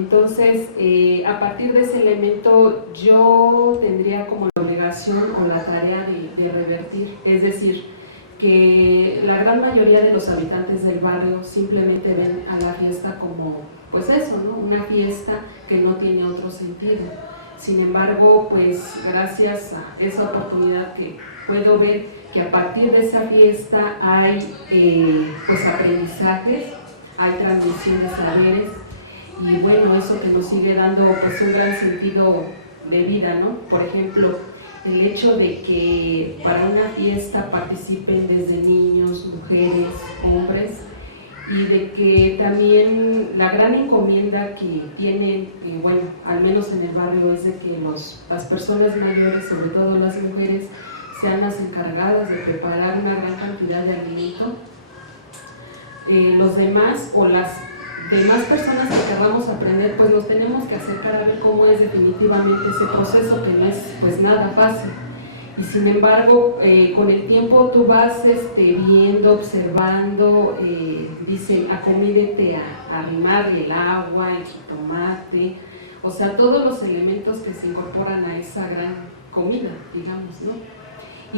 Entonces, a partir de ese elemento, yo tendría como la obligación o la tarea de revertir, es decir, que la gran mayoría de los habitantes del barrio simplemente ven a la fiesta como, pues eso, ¿no? Una fiesta que no tiene otro sentido. Sin embargo, pues gracias a esa oportunidad que puedo ver que a partir de esa fiesta hay pues aprendizajes, hay transmisión de saberes, y bueno, eso que nos sigue dando pues un gran sentido de vida, ¿no? Por ejemplo, el hecho de que para una fiesta participen desde niños, mujeres, hombres, y de que también la gran encomienda que tienen, bueno, al menos en el barrio, es de que las personas mayores, sobre todo las mujeres, sean las encargadas de preparar una gran cantidad de alimento. Los demás o las demás personas que queramos aprender, pues nos tenemos que acercar a ver cómo es definitivamente ese proceso, que no es pues nada fácil. Y sin embargo, con el tiempo tú vas viendo, observando, dice, acomídete a arrimarle el agua, el jitomate, o sea, todos los elementos que se incorporan a esa gran comida, digamos, ¿no?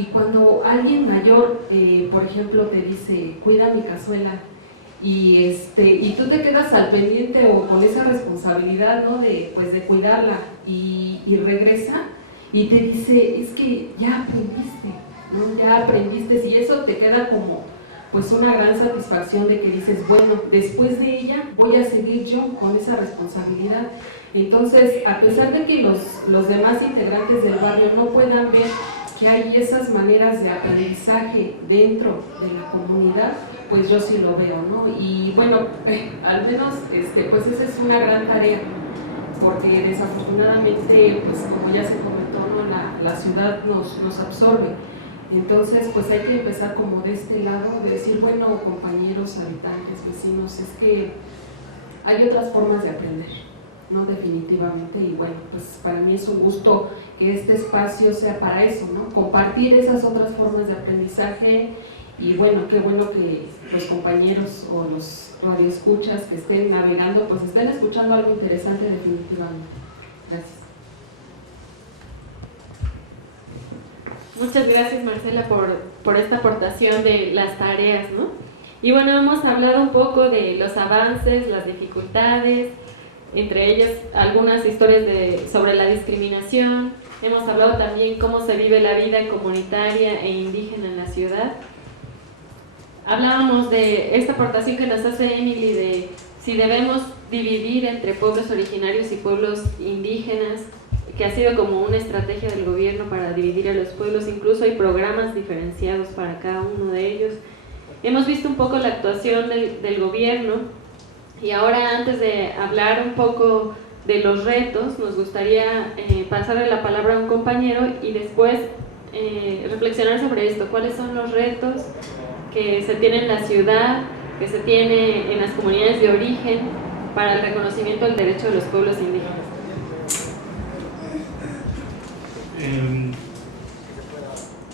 Y cuando alguien mayor, por ejemplo, te dice, cuida mi cazuela, y tú te quedas al pendiente o con esa responsabilidad, ¿no? Pues de cuidarla, y regresa y te dice, es que ya aprendiste, ¿no? Ya aprendiste, y eso te queda como pues una gran satisfacción de que dices, bueno, después de ella voy a seguir yo con esa responsabilidad. Entonces, a pesar de que los demás integrantes del barrio no puedan ver que hay esas maneras de aprendizaje dentro de la comunidad, pues yo sí lo veo, ¿no? Y bueno, al menos pues esa es una gran tarea, porque desafortunadamente, pues como ya se comentó, ¿no? La ciudad nos absorbe. Entonces, pues hay que empezar como de este lado, de decir, bueno, compañeros, habitantes, vecinos, es que hay otras formas de aprender, ¿no? Definitivamente, y bueno, pues para mí es un gusto que este espacio sea para eso, ¿no? Compartir esas otras formas de aprendizaje. Y bueno, qué bueno que los compañeros o los radioescuchas que estén navegando, pues estén escuchando algo interesante definitivamente. Gracias. Muchas gracias, Marcela, por esta aportación de las tareas, ¿no? Y bueno, hemos hablado un poco de los avances, las dificultades, entre ellas algunas historias sobre la discriminación. Hemos hablado también cómo se vive la vida comunitaria e indígena en la ciudad. Hablábamos de esta aportación que nos hace Emily de si debemos dividir entre pueblos originarios y pueblos indígenas, que ha sido como una estrategia del gobierno para dividir a los pueblos. Incluso hay programas diferenciados para cada uno de ellos. Hemos visto un poco la actuación del gobierno, y ahora, antes de hablar un poco de los retos, nos gustaría pasarle la palabra a un compañero y después reflexionar sobre esto. ¿Cuáles son los retos que se tiene en la ciudad, que se tiene en las comunidades de origen para el reconocimiento del derecho de los pueblos indígenas?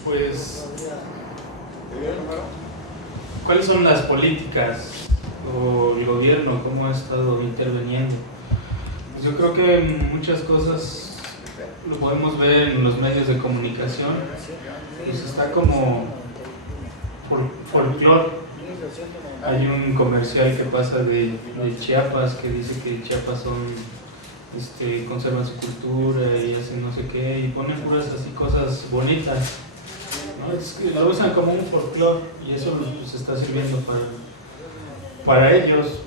Pues, ¿cuáles son las políticas o el gobierno, cómo ha estado interviniendo? Pues yo creo que muchas cosas lo podemos ver en los medios de comunicación, pues está como folclore. Hay un comercial que pasa de Chiapas, que dice que Chiapas conservan su cultura y hacen no sé qué, y ponen puras así cosas bonitas, ¿no? Es que lo usan como un folclore, y eso pues está sirviendo para ellos.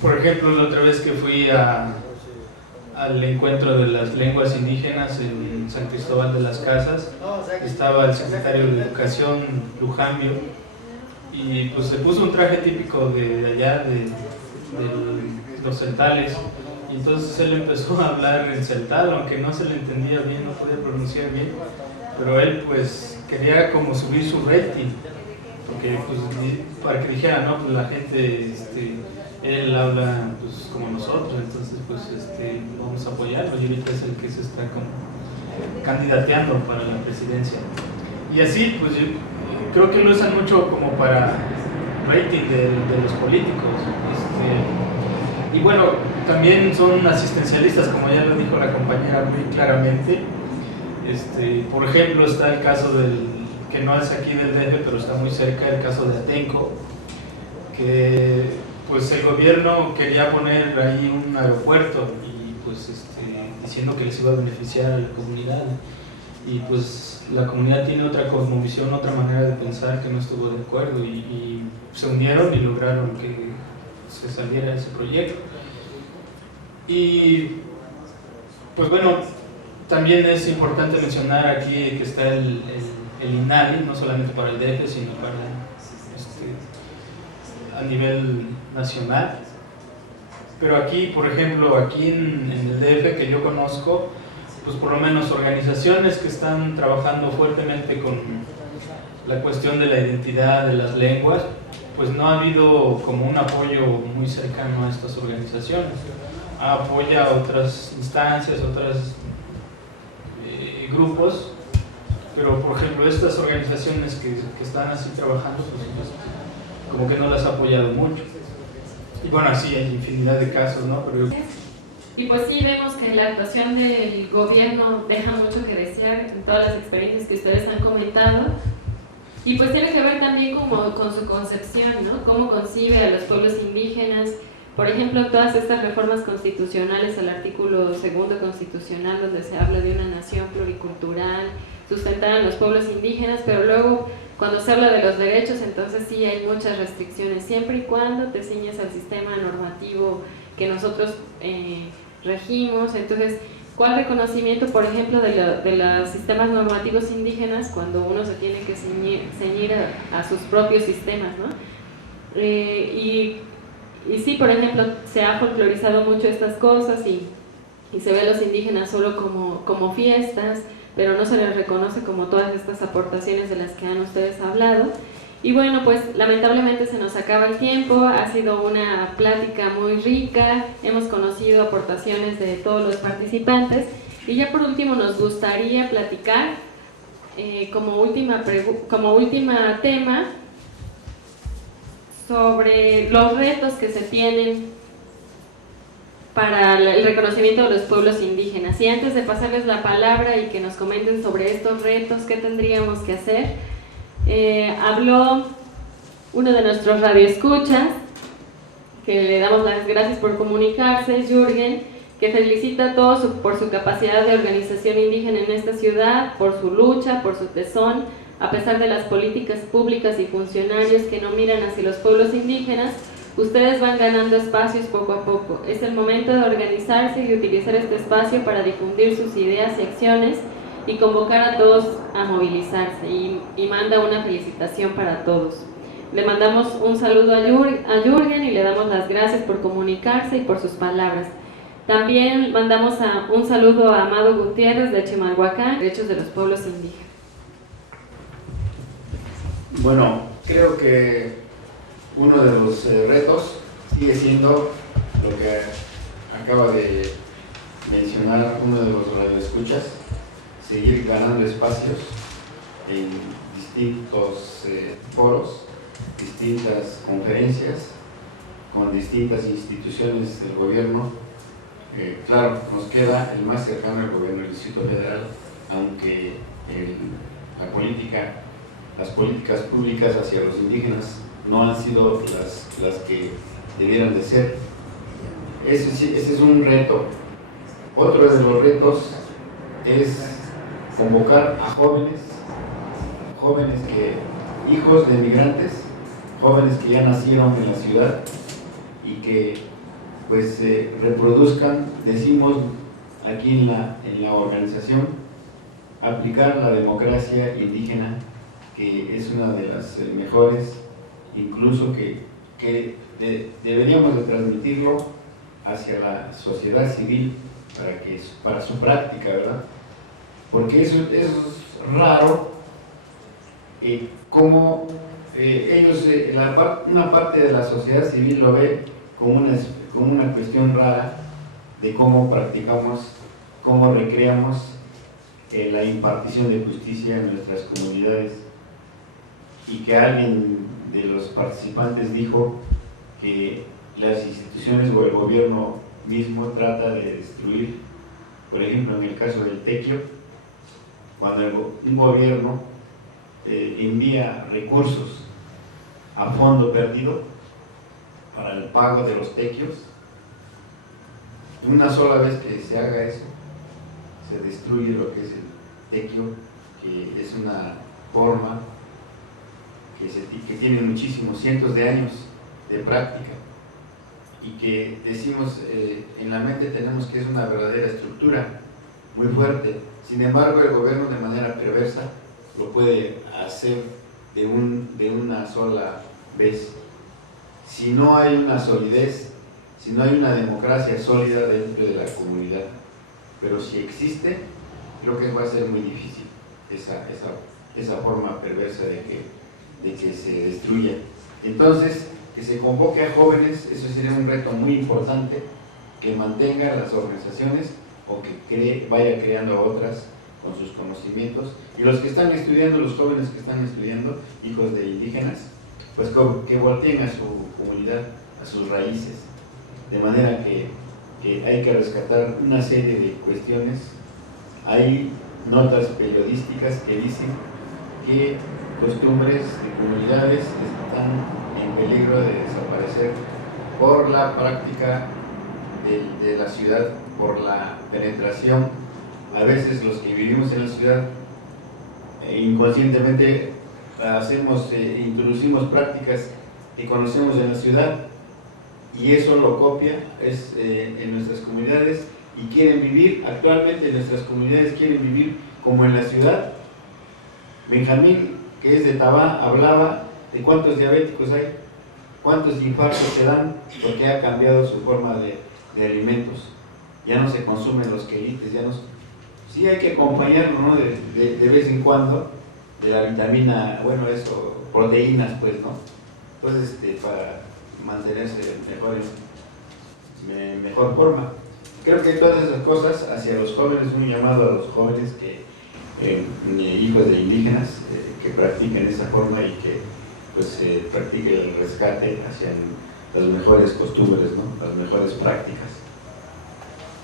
Por ejemplo, la otra vez que fui al encuentro de las lenguas indígenas en San Cristóbal de las Casas, estaba el secretario de Educación, Lujambio, y pues se puso un traje típico de allá, de los celtales, y entonces él empezó a hablar en celtal, aunque no se le entendía bien, no podía pronunciar bien, pero él pues quería como subir su rating, porque pues para que dijera, no, pues la gente, él habla pues como nosotros, entonces pues vamos a apoyarlo, y ahorita es el que se está como candidateando para la presidencia. Y así pues yo creo que lo usan mucho como para rating de los políticos. Y bueno, también son asistencialistas, como ya lo dijo la compañera muy claramente. Por ejemplo, está el caso que no es aquí del DF, pero está muy cerca, el caso de Atenco, que pues el gobierno quería poner ahí un aeropuerto y pues diciendo que les iba a beneficiar a la comunidad, y pues la comunidad tiene otra cosmovisión, otra manera de pensar, que no estuvo de acuerdo, y se unieron y lograron que se saliera ese proyecto. Y pues bueno, también es importante mencionar aquí que está el INAVI, no solamente para el DF, sino para a nivel nacional. Pero aquí, por ejemplo, aquí en el DF que yo conozco, pues por lo menos organizaciones que están trabajando fuertemente con la cuestión de la identidad de las lenguas, pues no ha habido como un apoyo muy cercano a estas organizaciones. Apoya a otras instancias, otros grupos, pero por ejemplo estas organizaciones que están así trabajando, pues como que no las ha apoyado mucho. Y bueno, así hay infinidad de casos, ¿no? Pero y pues sí, vemos que la actuación del gobierno deja mucho que desear en todas las experiencias que ustedes han comentado. Y pues tiene que ver también como con su concepción, ¿no? Cómo concibe a los pueblos indígenas. Por ejemplo, todas estas reformas constitucionales al artículo 2 constitucional, donde se habla de una nación pluricultural, sustentada en los pueblos indígenas, pero luego cuando se habla de los derechos, entonces sí hay muchas restricciones, siempre y cuando te ciñes al sistema normativo que nosotros regimos. Entonces, ¿cuál reconocimiento, por ejemplo, de los sistemas normativos indígenas cuando uno se tiene que ceñir a sus propios sistemas, ¿no? Y sí, por ejemplo, se ha folclorizado mucho estas cosas y se ve a los indígenas solo como fiestas, pero no se les reconoce como todas estas aportaciones de las que han ustedes hablado. Y bueno, pues lamentablemente se nos acaba el tiempo, ha sido una plática muy rica, hemos conocido aportaciones de todos los participantes y ya por último nos gustaría platicar como última tema sobre los retos que se tienen para el reconocimiento de los pueblos indígenas. Y antes de pasarles la palabra y que nos comenten sobre estos retos, ¿qué tendríamos que hacer? Habló uno de nuestros radioescuchas, que le damos las gracias por comunicarse, Jürgen, que felicita a todos por su capacidad de organización indígena en esta ciudad, por su lucha, por su tesón, a pesar de las políticas públicas y funcionarios que no miran hacia los pueblos indígenas. Ustedes van ganando espacios poco a poco. Es el momento de organizarse y utilizar este espacio para difundir sus ideas y acciones y convocar a todos a movilizarse. Y manda una felicitación para todos. Le mandamos un saludo a Jürgen y le damos las gracias por comunicarse y por sus palabras. También mandamos un saludo a Amado Gutiérrez de Chimalhuacán, Derechos de los Pueblos Indígenas. Bueno, creo que uno de los retos sigue siendo lo que acaba de mencionar uno de los radioescuchas, seguir ganando espacios en distintos foros, distintas conferencias, con distintas instituciones del gobierno. Claro, nos queda el más cercano al gobierno del Distrito Federal, aunque las políticas públicas hacia los indígenas no han sido las que debieran de ser. Ese es un reto. Otro de los retos es convocar a jóvenes hijos de migrantes, jóvenes que ya nacieron en la ciudad y que pues reproduzcan, decimos aquí en la organización, aplicar la democracia indígena, que es una de las mejores, incluso que deberíamos de transmitirlo hacia la sociedad civil para su práctica, ¿verdad? Porque eso es raro, como ellos, una parte de la sociedad civil lo ve como una cuestión rara de cómo practicamos, cómo recreamos la impartición de justicia en nuestras comunidades, y que alguien de los participantes dijo que las instituciones o el gobierno mismo trata de destruir. Por ejemplo, en el caso del tequio, cuando un gobierno envía recursos a fondo perdido para el pago de los tequios, una sola vez que se haga eso, se destruye lo que es el tequio, que es una forma que tiene muchísimos, cientos de años de práctica, y que decimos en la mente tenemos que es una verdadera estructura muy fuerte. Sin embargo, el gobierno de manera perversa lo puede hacer de una sola vez. Si no hay una solidez, si no hay una democracia sólida dentro de la comunidad, pero si existe, creo que va a ser muy difícil esa forma perversa de que se destruya. Entonces, que se convoque a jóvenes, eso sería un reto muy importante, que mantenga las organizaciones o que vaya creando a otras con sus conocimientos, y los que están estudiando, los jóvenes que están estudiando, hijos de indígenas, pues que volteen a su comunidad, a sus raíces, de manera que hay que rescatar una serie de cuestiones. Hay notas periodísticas que dicen que costumbres de comunidades están en peligro de desaparecer por la práctica de la ciudad, por la penetración. A veces los que vivimos en la ciudad inconscientemente introducimos prácticas que conocemos en la ciudad, y eso lo copia en nuestras comunidades, y quieren vivir, actualmente en nuestras comunidades quieren vivir como en la ciudad. Benjamín, que es de Tabá, hablaba de cuántos diabéticos hay, cuántos infartos se dan, porque ha cambiado su forma de alimentos. Ya no se consumen los quelites, sí hay que acompañarlo, ¿no? de vez en cuando, de la vitamina, bueno, eso, proteínas, pues, ¿no? Entonces, para mantenerse mejor forma. Creo que todas esas cosas hacia los jóvenes, un llamado a los jóvenes hijos de indígenas, que practiquen esa forma y que pues practiquen el rescate hacia las mejores costumbres, ¿no? Las mejores prácticas.